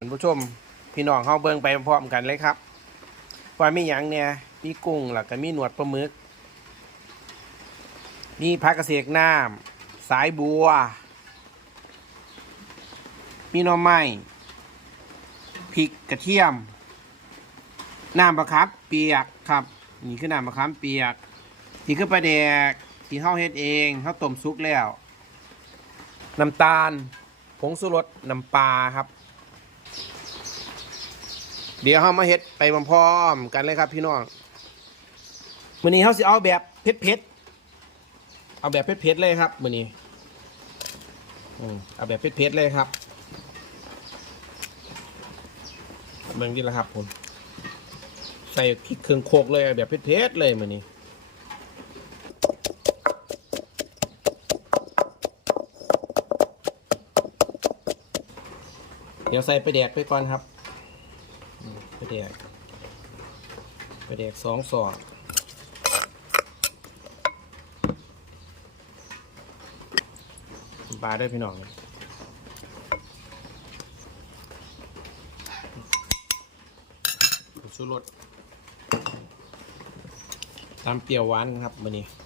ท่านผู้ชมพี่น้องเฮาเบิ่งไปพร้อมกันเลยครับว่ามีหยังเนี่ยมีกุ้งแล้วก็มีหนวดปลาหมึกมีผักกระเสกน้ำสายบัว มีหน่อไม้พริกกระเทียม น้ำมะขามเปียกครับ นี่คือน้ำมะขามเปียกนี่คือปลาแดกที่เฮาเฮ็ดเองเฮาต้มซุกแล้ว น้ำตาล ผงสุรสน้ำปลาครับ ดี๋ยวเฮามาเฮ็ดไปพร้อมๆกันเลยครับพี่น้องมื้อนี้เฮาสิเอาแบบเผ็ดๆเอาแบบเผ็ดๆเลยครับมื้อนี้อืมเอาแบบเผ็ดๆเลยครับเบิ่งดีละครับผมใส่พริกเครื่องโคกเลยแบบเผ็ดๆเลยมื้อนี้เดี๋ยวใส่ไปแดกไปก่อนครับ อืมไปแดกไปแดกสองสองปลาด้วยพี่น้องชูรสตามเปรี้ยวหวานครับมื้อนี้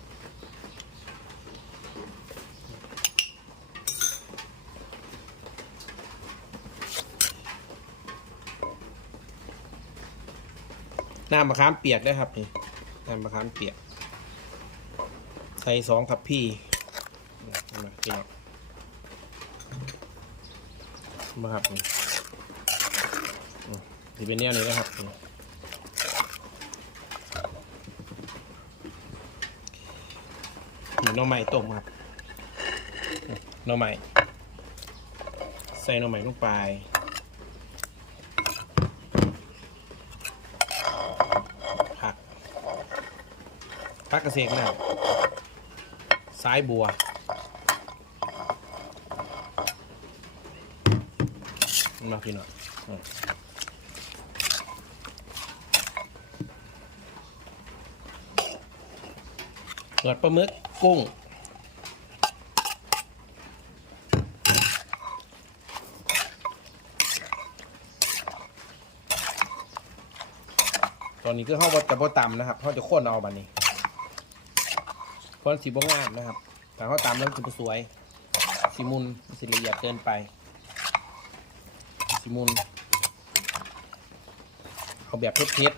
น้ำมะขามเปียกได้ครับนี่น้ำมะขามเปียก ใส่สองทัพพี่มาเปียกมาครับนี่ที่เป็นแนวนี้นะครับนี่นี่หน่อไม้ต้มครับนี่หน่อไม้ใส่หน่อไม้ลงไป ผักกระเสกน้ำสายบัว มาพี่หน่อยอืมหนวดปลาหมึกกุ้งตอนนี้คือเขาว่าจะพอต่ำนะครับเขาจะข้นเอาบันนี้ เพราะสีบ่งามนะครับแต่เขาตำแล้วมันจะสวยสีมุนสิละเอียดเกินไปสีมุนเอาแบบเผ็ด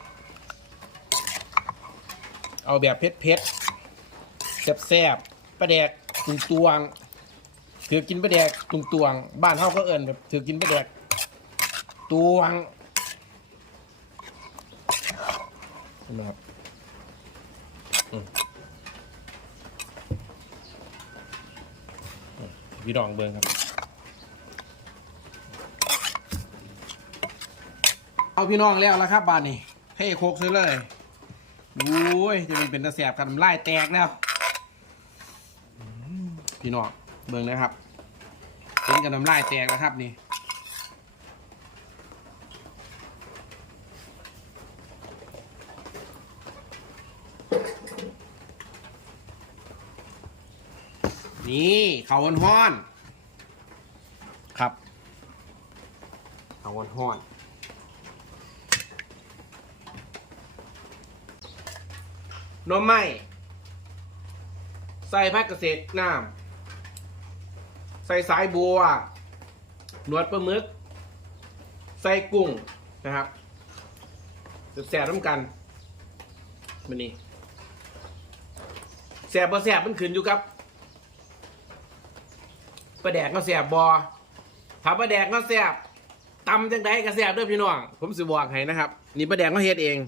ๆเอาแบบเผ็ดๆแซ่บปลาแดกตุงตวงถือกินปลาแดกตุงตวง บ้านเขาก็เอิญแบบถือกินปลาแดกตวงนะครับอืมอืม พี่ดองเบิงครับเอาพี่น้องแล้วละครับบานนี้ให้โคกซื้อเลยโอ้ยจะมันเป็นตะแสบกันน้ำลายแตกแล้วพี่น้องเบิงนะครับเป็นกันน้ำลายแตกนะครับนี่ นี่เขาวันห้อนครับ เขาวันห้อนหน้ำไม้ใส่ผักกระเสกน้ำใส่สายบัว หนวดปลาหมึก ใส่กุ้งนะครับแสบๆน้ำกันมันนี่แสบบ่แสบมันขึ้นอยู่ครับ ปลาแดกก็แสบบอถ้าปลาแดกก็แสบตำจังไดก็แสบเด้วยพี่น้องผมสิบอกให้นะครับ นี่ปลาแดกก็เฮ็ดเอง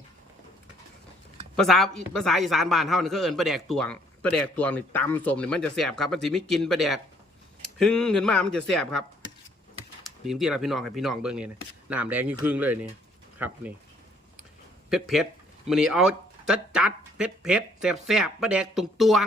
ภาษาภาษาอีสานบ้านเฮานี่ก็เอิ้นปลาแดกตวงปลาแดกตวงนี่ตำสมนี่มันจะแสบครับมันสิมีกลินปลาแดกหึ่งขึ้นมามันจะแสบครับนี่ที่เราพี่น้องให้พี่น้องเบิ่งนี่นะน้ำแดงอยี่ครึ่งเลยนี่ครับนี่เผ็ดเผ็ดมื้อนี้เอาจัดจัดเผ็ดเผ็ดแสบแสบปลาแดกตุงตวง